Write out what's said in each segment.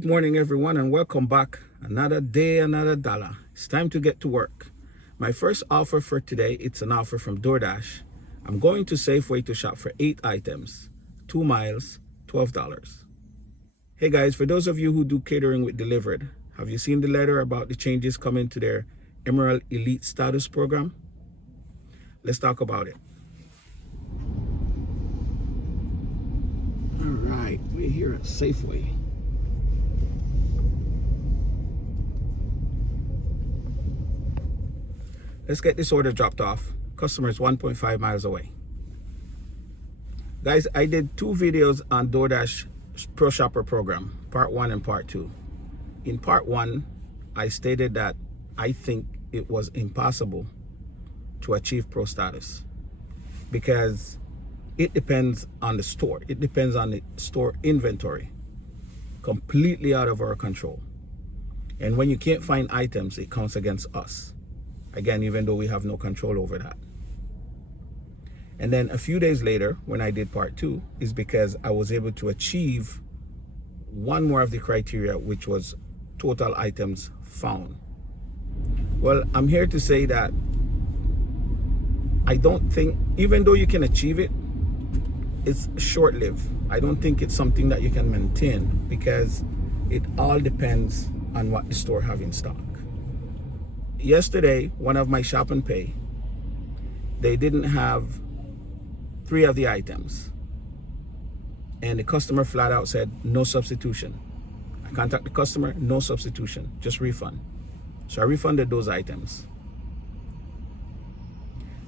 Good morning, everyone, and welcome back. Another day, another dollar. It's time to get to work. My first offer for today, it's an offer from DoorDash. I'm going to Safeway to shop for 8 items, 2 miles, $12. Hey guys, for those of you who do catering with DLIVRD, have you seen the letter about the changes coming to their Emerald Elite Status program? Let's talk about it. All right, we're here at Safeway. Let's get this order dropped off. Customer is 1.5 miles away. Guys, I did 2 videos on DoorDash Pro Shopper program, part 1 and part 2. In part 1, I stated that I think it was impossible to achieve Pro status because it depends on the store. It depends on the store inventory, completely out of our control. And when you can't find items, it counts against us. Again, even though we have no control over that. And then a few days later, when I did part 2, is because I was able to achieve one more of the criteria, which was total items found. Well, I'm here to say that I don't think, even though you can achieve it, it's short-lived. I don't think it's something that you can maintain because it all depends on what the store have in stock. Yesterday, one of my shop and pay, they didn't have 3 of the items. And the customer flat out said, no substitution. I contacted the customer, no substitution, just refund. So I refunded those items.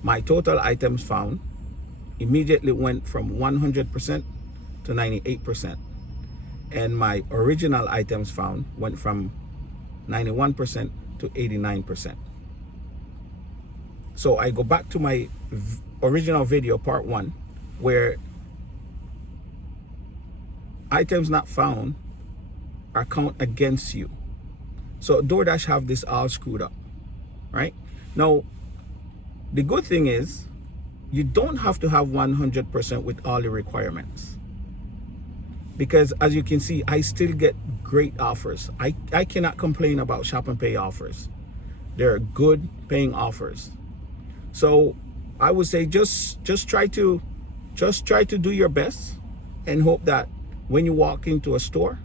My total items found immediately went from 100% to 98%. And my original items found went from 91% to 89%. So I go back to my original video, part 1, where items not found are count against you. So DoorDash have this all screwed up, right? Now, the good thing is you don't have to have 100% with all the requirements. Because as you can see, I still get great offers. I cannot complain about shop and pay offers. They're good paying offers. So I would say just try to do your best and hope that when you walk into a store,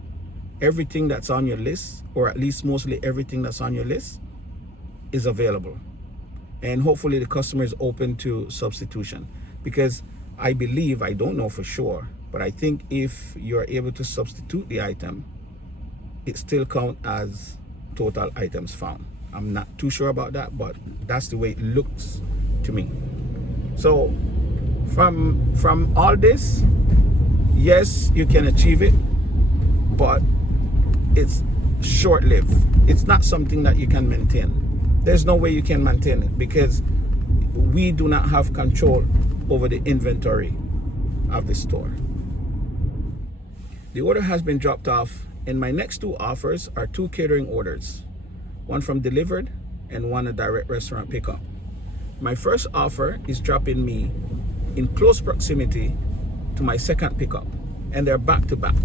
everything that's on your list, or at least mostly everything that's on your list, is available. And hopefully the customer is open to substitution. Because I believe, I don't know for sure, but I think if you're able to substitute the item, it still counts as total items found. I'm not too sure about that, but that's the way it looks to me. So from all this, yes, you can achieve it, but it's short-lived. It's not something that you can maintain. There's no way you can maintain it because we do not have control over the inventory of the store. The order has been dropped off, and my next 2 offers are 2 catering orders, one from DLIVRD and one a direct restaurant pickup. My first offer is dropping me in close proximity to my second pickup, and they're back to back.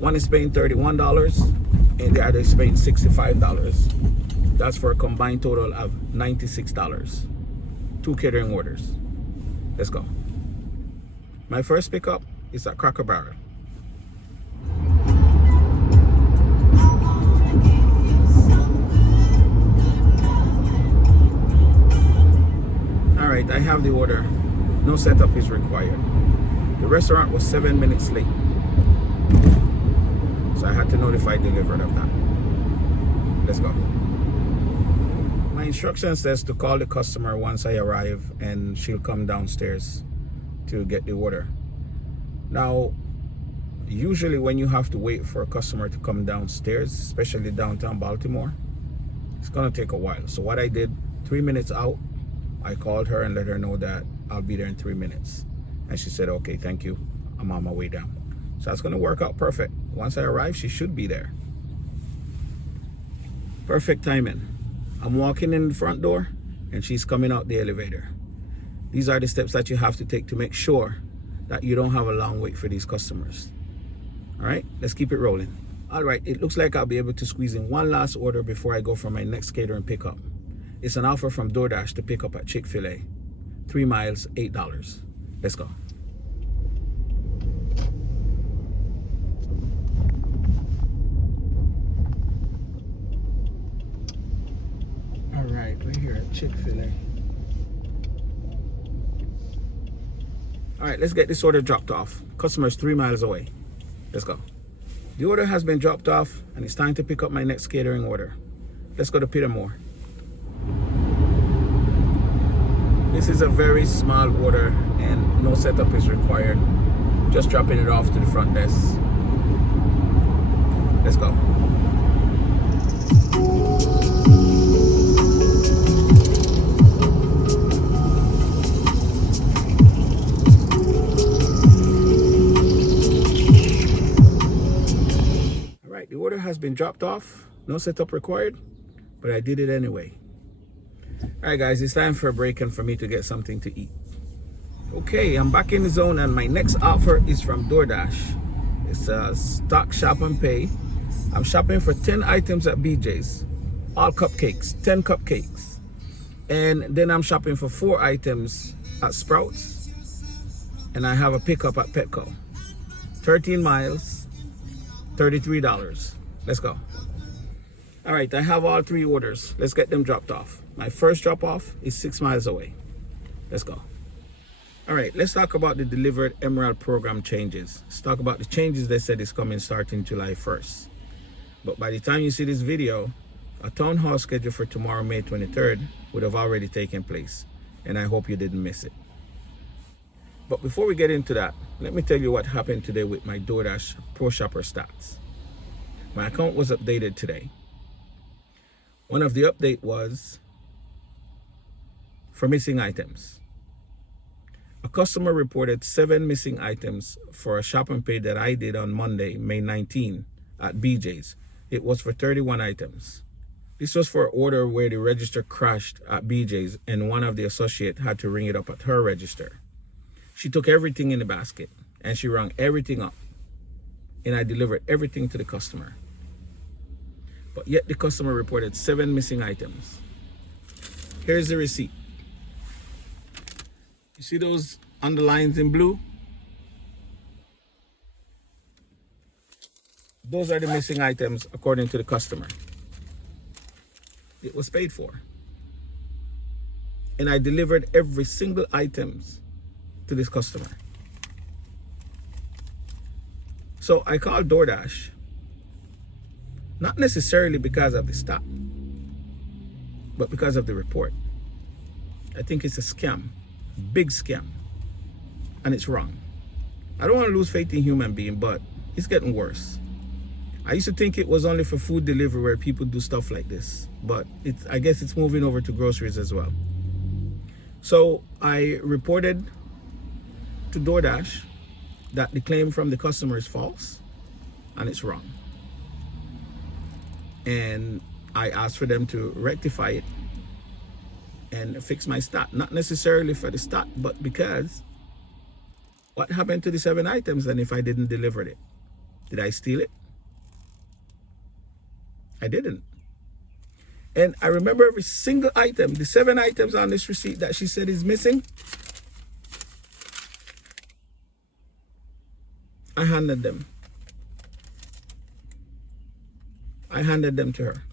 One is paying $31 and the other is paying $65. That's for a combined total of $96. 2 catering orders. Let's go. My first pickup is at Cracker Barrel. All right, I have the order. No setup is required. The restaurant was 7 minutes late, so I had to notify DLIVRD of that. Let's go. My instruction says to call the customer once I arrive, and she'll come downstairs to get the order. Now, usually when you have to wait for a customer to come downstairs, especially downtown Baltimore, it's gonna take a while. So what I did, 3 minutes out, I called her and let her know that I'll be there in 3 minutes. And she said, okay, thank you. I'm on my way down. So that's gonna work out perfect. Once I arrive, she should be there. Perfect timing. I'm walking in the front door and she's coming out the elevator. These are the steps that you have to take to make sure that you don't have a long wait for these customers. All right, let's keep it rolling. All right, it looks like I'll be able to squeeze in one last order before I go for my next catering pickup. It's an offer from DoorDash to pick up at Chick-fil-A. 3 miles, $8. Let's go. All right, we're here at Chick-fil-A. All right, let's get this order dropped off. Customer's 3 miles away. Let's go. The order has been dropped off and it's time to pick up my next catering order. Let's go to Petermore. This is a very small order and no setup is required. Just dropping it off to the front desk. Let's go. The order has been dropped off, no setup required, but I did it anyway. All right, guys, it's time for a break and for me to get something to eat. Okay, I'm back in the zone and my next offer is from DoorDash. It's a stock shop and pay. I'm shopping for 10 items at BJ's, all cupcakes, 10 cupcakes. And then I'm shopping for 4 items at Sprouts, and I have a pickup at Petco. 13 miles. $33. Let's go. All right, I have all 3 orders. Let's get them dropped off. My first drop off is 6 miles away. Let's go. All right, let's talk about the DLIVRD Emerald program changes. Let's talk about the changes they said is coming starting July 1st. But by the time you see this video, a town hall scheduled for tomorrow, May 23rd, would have already taken place. And I hope you didn't miss it. But before we get into that, let me tell you what happened today with my DoorDash Pro Shopper stats. My account was updated today. One of the update was for missing items. A customer reported 7 missing items for a shop and pay that I did on Monday, May 19 at BJ's. It was for 31 items. This was for an order where the register crashed at BJ's and one of the associates had to ring it up at her register. She took everything in the basket and she rang everything up, and I delivered everything to the customer. But yet the customer reported 7 missing items. Here's the receipt. You see those underlines in blue? Those are the missing items according to the customer. It was paid for. And I delivered every single item to this customer. So I called DoorDash, not necessarily because of the stop, but because of the report. I think it's a scam, big scam, and it's wrong. I don't want to lose faith in human being, but it's getting worse. I used to think it was only for food delivery where people do stuff like this, but I guess it's moving over to groceries as well. So I reported to DoorDash that the claim from the customer is false and it's wrong. And I asked for them to rectify it and fix my stat. Not necessarily for the stat, but because what happened to the 7 items then if I didn't deliver it? Did I steal it? I didn't. And I remember every single item, the 7 items on this receipt that she said is missing. I handed them. I handed them to her.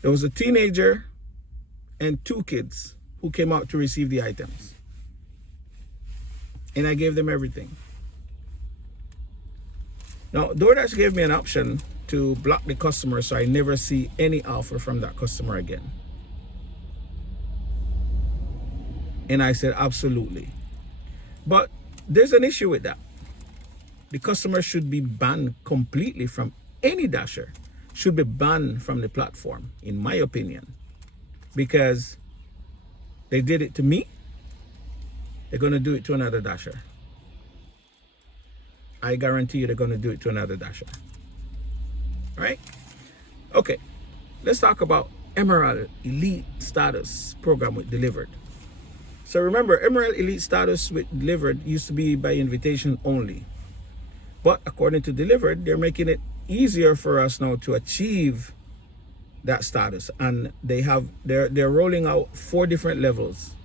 There was a teenager and 2 kids who came out to receive the items. And I gave them everything. Now, DoorDash gave me an option to block the customer so I never see any offer from that customer again. And I said, absolutely. But there's an issue with that. The customer should be banned completely from any dasher, should be banned from the platform, in my opinion, because they did it to me. They're going to do it to another dasher. I guarantee you they're going to do it to another dasher. Right? Okay, let's talk about Emerald Elite Status program with DLIVRD. So remember, Emerald Elite Status with DLIVRD used to be by invitation only. But according to DLIVRD, they're making it easier for us now to achieve that status, and they're rolling out 4 different levels,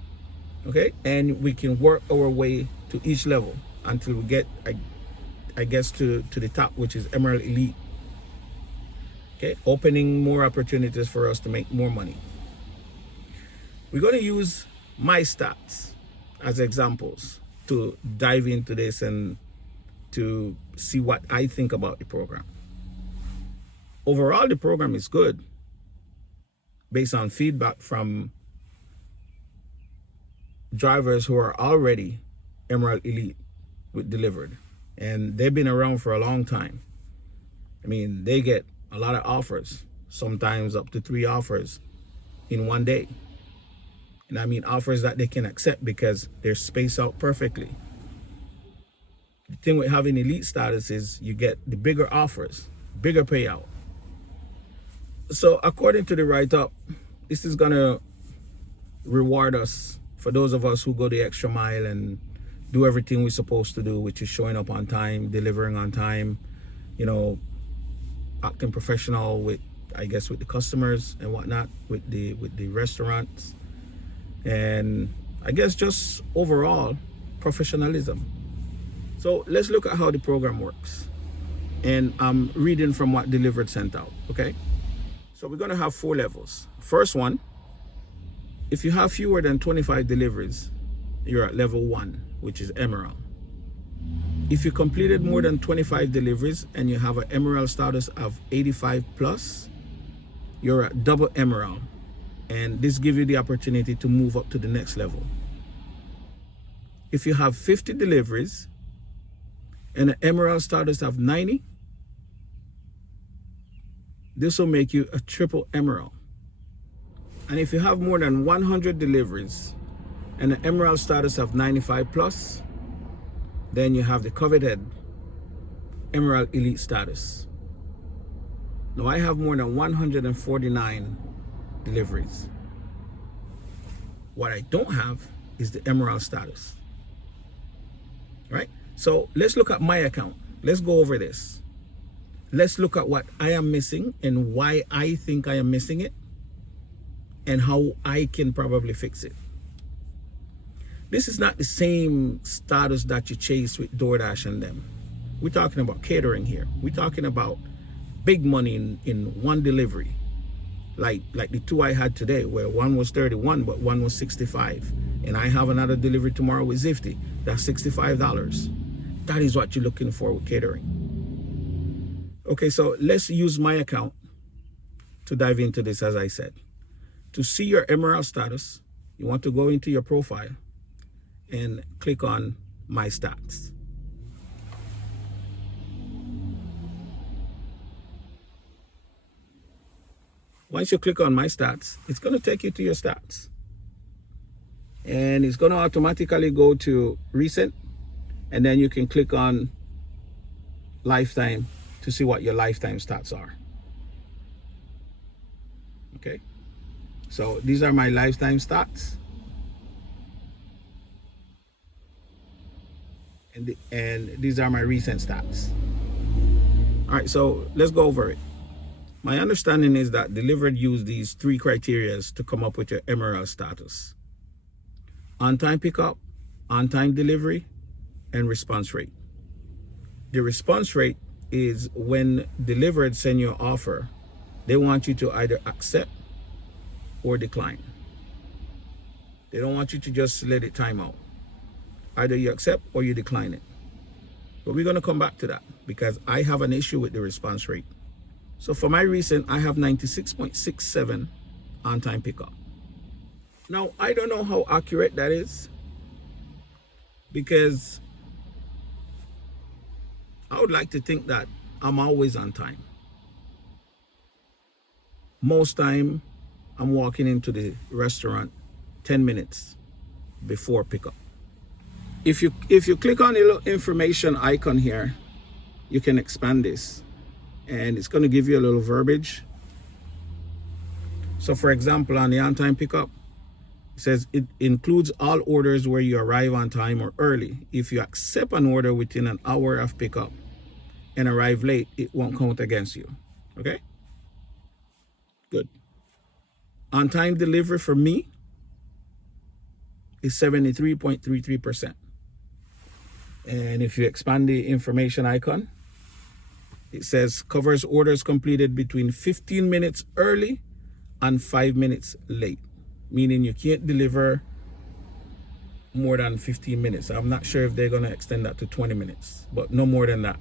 okay, and we can work our way to each level until we get, I guess, to the top, which is Emerald Elite. Okay, opening more opportunities for us to make more money. We're going to use my stats as examples to dive into this and to see what I think about the program. Overall, the program is good based on feedback from drivers who are already Emerald Elite with DLIVRD, and they've been around for a long time. I mean, they get a lot of offers, sometimes up to 3 offers in one day. And I mean offers that they can accept because they're spaced out perfectly. The thing with having elite status is you get the bigger offers, bigger payout. So according to the write-up, this is gonna reward us, for those of us who go the extra mile and do everything we're supposed to do, which is showing up on time, delivering on time, you know, acting professional with, I guess, with the customers and whatnot, with the restaurants, and I guess just overall professionalism. So let's look at how the program works. And I'm reading from what DLIVRD sent out, okay? So we're gonna have 4 levels. First one, if you have fewer than 25 deliveries, you're at level 1, which is Emerald. If you completed more than 25 deliveries and you have an Emerald status of 85 plus, you're at double Emerald. And this gives you the opportunity to move up to the next level. If you have 50 deliveries and an Emerald status of 90, this will make you a triple Emerald. And if you have more than 100 deliveries and an Emerald status of 95 plus, then you have the coveted Emerald Elite status. Now I have more than 149 deliveries. What I don't have is the Emerald status. Right? So let's look at my account. Let's go over this. Let's look at what I am missing and why I think I am missing it and how I can probably fix it. This is not the same status that you chase with DoorDash and them. We're talking about catering here. We're talking about big money in one delivery. Like the 2 I had today, where one was 31, but one was 65. And I have another delivery tomorrow with Zifty. That's $65. That is what you're looking for with catering. Okay, so let's use my account to dive into this, as I said. To see your Emerald status, you want to go into your profile and click on My Stats. Once you click on My Stats, it's going to take you to your stats. And it's going to automatically go to Recent, and then you can click on Lifetime to see what your lifetime stats are. Okay, so these are my lifetime stats. And these are my recent stats. All right, so let's go over it. My understanding is that DLIVRD used these 3 criteria to come up with your Emerald status: on-time pickup, on-time delivery, and response rate. The response rate is when DLIVRD send you an offer, they want you to either accept or decline. They don't want you to just let it time out. Either you accept or you decline it. But we're going to come back to that because I have an issue with the response rate. So for my recent, I have 96.67 on-time pickup. Now, I don't know how accurate that is because I would like to think that I'm always on time. Most time, I'm walking into the restaurant 10 minutes before pickup. If you click on the little information icon here, you can expand this and it's going to give you a little verbiage. So for example, on the on-time pickup, it says it includes all orders where you arrive on time or early. If you accept an order within an hour of pickup, and arrive late, it won't count against you. Okay? Good. On-time delivery for me is 73.33%. And if you expand the information icon, it says covers orders completed between 15 minutes early and 5 minutes late, meaning you can't deliver more than 15 minutes. I'm not sure if they're going to extend that to 20 minutes, but no more than that.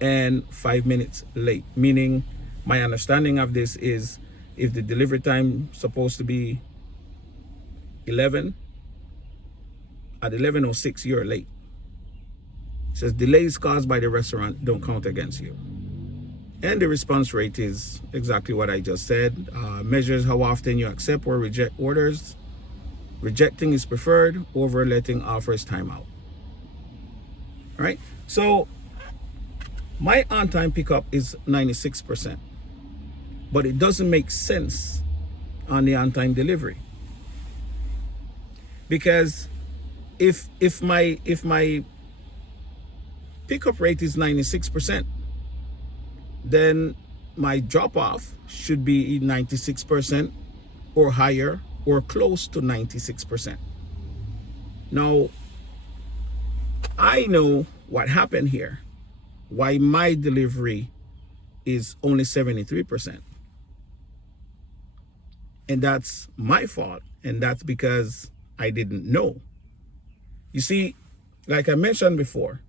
And 5 minutes late, meaning my understanding of this is if the delivery time supposed to be 11, at 11:06 you're late. It says delays caused by the restaurant don't count against you. And the response rate is exactly what I just said. Measures how often you accept or reject orders. Rejecting is preferred over letting offers time out. All right, so my on-time pickup is 96%, but it doesn't make sense on the on-time delivery, because if my pickup rate is 96%, then my drop-off should be 96% or higher, or close to 96%. Now, I know what happened here, why my delivery is only 73%. And that's my fault, and that's because I didn't know. You see, like I mentioned before,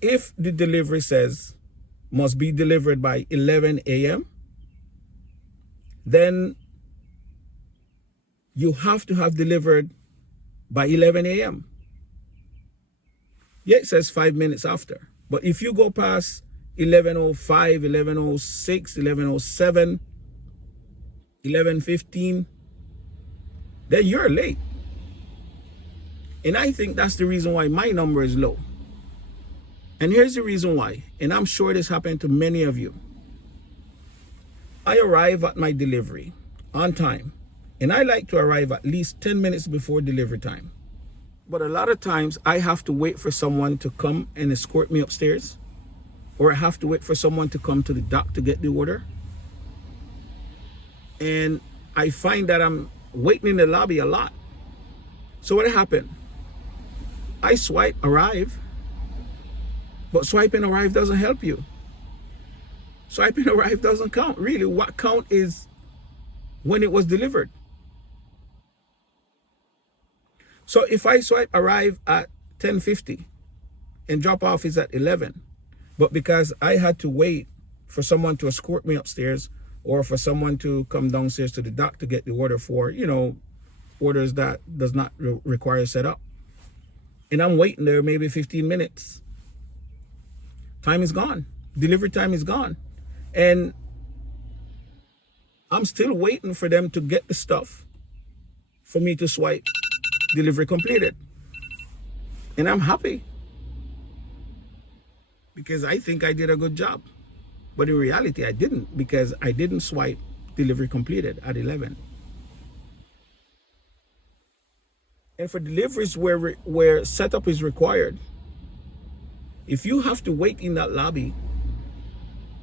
if the delivery says must be delivered by 11 a.m., then you have to have delivered by 11 a.m. Yeah, it says 5 minutes after. But if you go past 11:05, 11:06, 11:07, 11:15, then you're late. And I think that's the reason why my number is low. And here's the reason why, and I'm sure this happened to many of you. I arrive at my delivery on time, and I like to arrive at least 10 minutes before delivery time. But a lot of times I have to wait for someone to come and escort me upstairs, or I have to wait for someone to come to the dock to get the order. And I find that I'm waiting in the lobby a lot. So what happened? I swipe arrive, but swiping arrive doesn't help you. Swiping arrive doesn't count. Really, what count is when it was delivered. So if I swipe arrive at 10:50 and drop off is at 11, but because I had to wait for someone to escort me upstairs, or for someone to come downstairs to the dock to get the order for, orders that does not require setup, and I'm waiting there maybe 15 minutes, time is gone. Delivery time is gone. And I'm still waiting for them to get the stuff for me to swipe delivery completed. And I'm happy because I think I did a good job. But in reality, I didn't, because I didn't swipe delivery completed at 11. And for deliveries where setup is required, if you have to wait in that lobby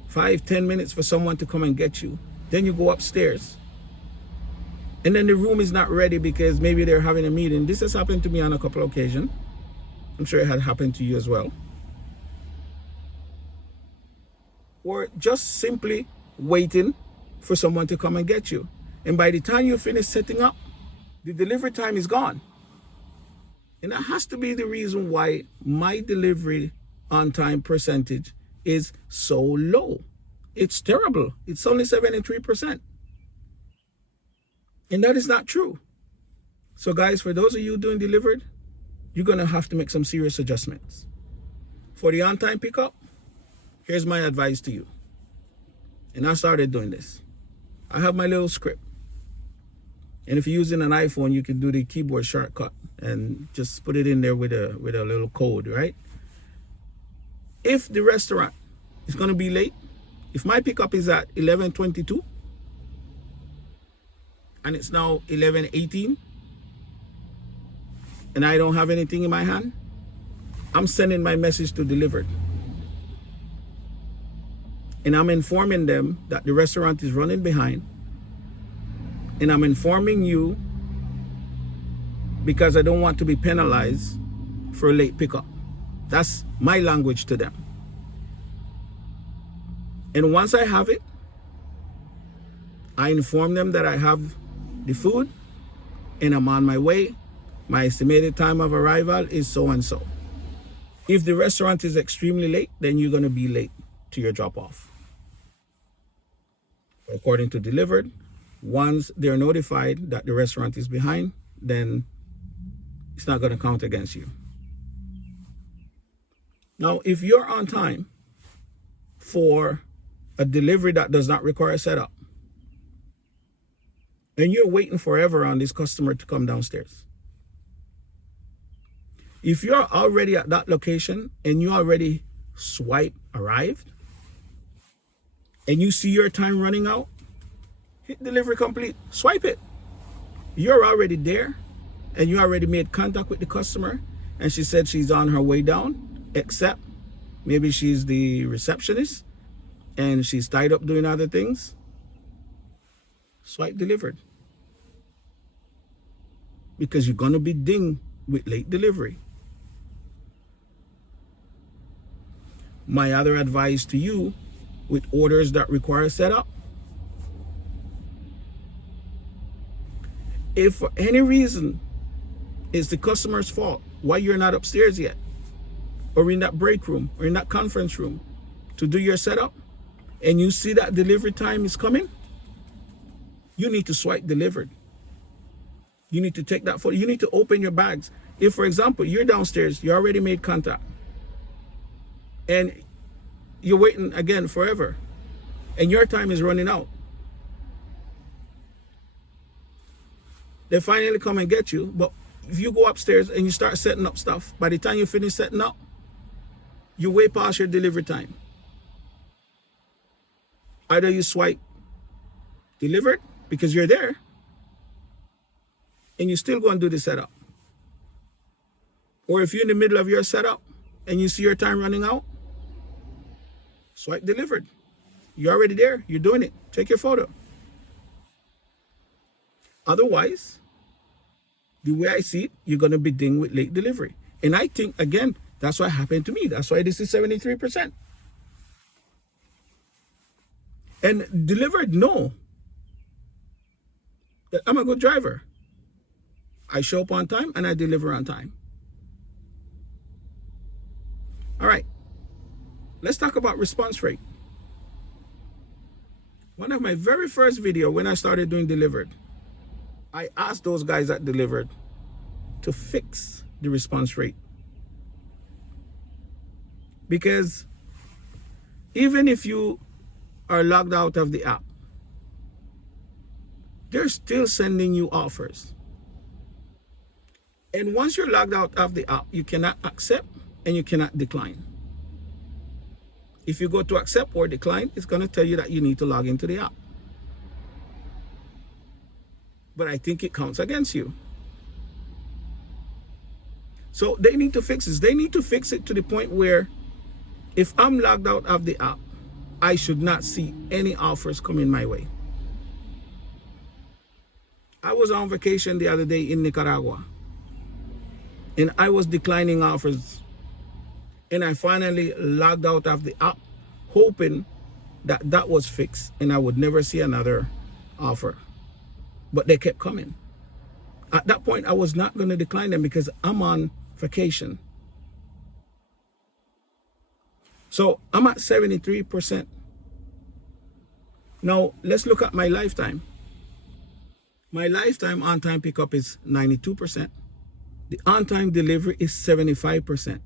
5-10 minutes for someone to come and get you, then you go upstairs, and then the room is not ready because maybe they're having a meeting. This has happened to me on a couple of occasions. I'm sure it had happened to you as well. Or just simply waiting for someone to come and get you. And by the time you finish setting up, the delivery time is gone. And that has to be the reason why my delivery on time percentage is so low. It's terrible. It's only 73%. And that is not true. So guys, for those of you doing delivered, you're going to have to make some serious adjustments. For the on-time pickup, here's my advice to you. And I started doing this. I have my little script. And if you're using an iPhone, you can do the keyboard shortcut and just put it in there with a little code, right? If the restaurant is going to be late, if my pickup is at 11:22 and it's now 11:18 and I don't have anything in my hand, I'm sending my message to delivered. and I'm informing them that the restaurant is running behind, and I'm informing you because I don't want to be penalized for a late pickup. That's my language to them. And once I have it, I inform them that I have the food and I'm on my way. My estimated time of arrival is so and so. If the restaurant is extremely late, then you're going to be late to your drop off. According to DLIVRD, once they're notified that the restaurant is behind, then it's not going to count against you. Now, if you're on time for a delivery that does not require setup, and you're waiting forever on this customer to come downstairs, if you're already at that location and you already swipe arrived, and you see your time running out, hit delivery complete, swipe it. You're already there, and you already made contact with the customer, and she said she's on her way down, except maybe she's the receptionist and she's tied up doing other things. Swipe delivered. Because you're going to be dinged with late delivery. My other advice to you with orders that require setup, if for any reason it's the customer's fault why you're not upstairs yet, or in that break room or in that conference room to do your setup, and you see that delivery time is coming, you need to swipe delivered. You need to take that photo. You need to open your bags. If, for example, you're downstairs, you already made contact, and you're waiting again forever, and your time is running out, they finally come and get you. But if you go upstairs and you start setting up stuff, by the time you finish setting up, you're way past your delivery time. Either you swipe delivered because you're there, and you still go and do the setup. Or if you're in the middle of your setup and you see your time running out, swipe delivered. You're already there. You're doing it. Take your photo. Otherwise, the way I see it, you're going to be dinged with late delivery. And I think, again, that's what happened to me. That's why this is 73%. And DLIVRD know that I'm a good driver. I show up on time and I deliver on time. All right, let's talk about response rate. One of my very first video when I started doing DLIVRD, I asked those guys at DLIVRD to fix the response rate. Because even if you are logged out of the app, they're still sending you offers. And once you're logged out of the app, you cannot accept and you cannot decline. If you go to accept or decline, it's going to tell you that you need to log into the app. But I think it counts against you. So they need to fix this. They need to fix it to the point where if I'm logged out of the app, I should not see any offers coming my way. I was on vacation the other day in Nicaragua, and I was declining offers. And I finally logged out of the app, hoping that that was fixed and I would never see another offer. But they kept coming. At that point, I was not going to decline them because I'm on vacation. So I'm at 73%. Now, let's look at my lifetime. My lifetime on-time pickup is 92%. The on-time delivery is 75%.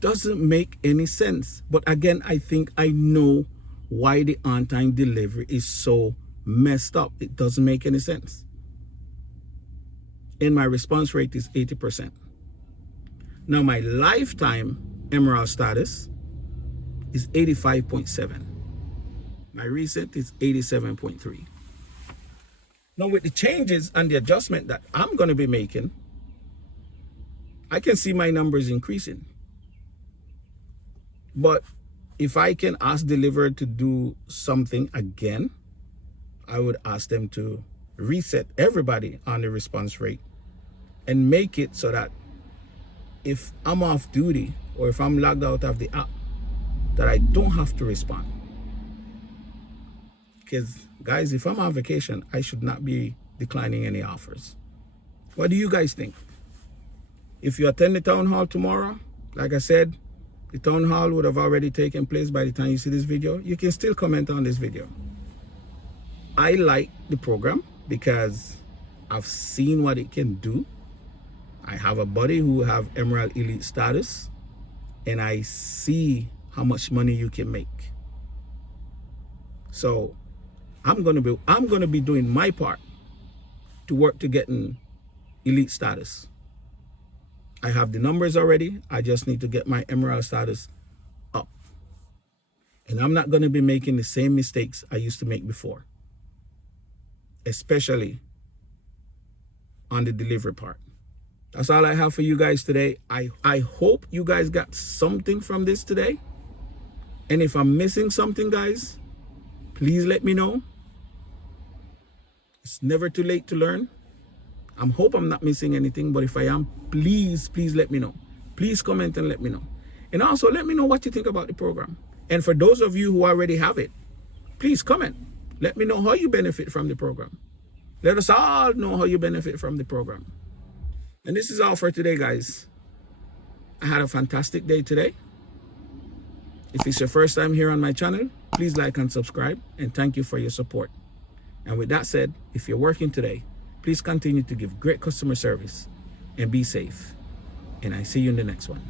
Doesn't make any sense. But again, I think I know why the on-time delivery is so messed up. It doesn't make any sense. And my response rate is 80%. Now, my lifetime Emerald status is 85.7. My recent is 87.3. Now, with the changes and the adjustment that I'm going to be making, I can see my numbers increasing. But if I can ask DLIVRD to do something again, I would ask them to reset everybody on the response rate and make it so that if I'm off duty or if I'm logged out of the app, that I don't have to respond. Because guys, if I'm on vacation, I should not be declining any offers. What do you guys think? If you attend the town hall tomorrow, like I said, the town hall would have already taken place by the time you see this video. You can still comment on this video. I like the program because I've seen what it can do. I have a buddy who have Emerald Elite status, and I see how much money you can make. So I'm gonna be doing my part to work to getting elite status. I have the numbers already. I just need to get my Emerald status up. And I'm not gonna be making the same mistakes I used to make before, especially on the delivery part. That's all I have for you guys today. I hope you guys got something from this today. And if I'm missing something, guys, please let me know. It's never too late to learn. I hope I'm not missing anything, but if I am, please let me know. Please comment and let me know. And also let me know what you think about the program. And for those of you who already have it, please comment. Let me know how you benefit from the program. Let us all know how you benefit from the program. And this is all for today, guys. I had a fantastic day today. If it's your first time here on my channel, please like and subscribe, and thank you for your support. And with that said, if you're working today, please continue to give great customer service and be safe. And I see you in the next one.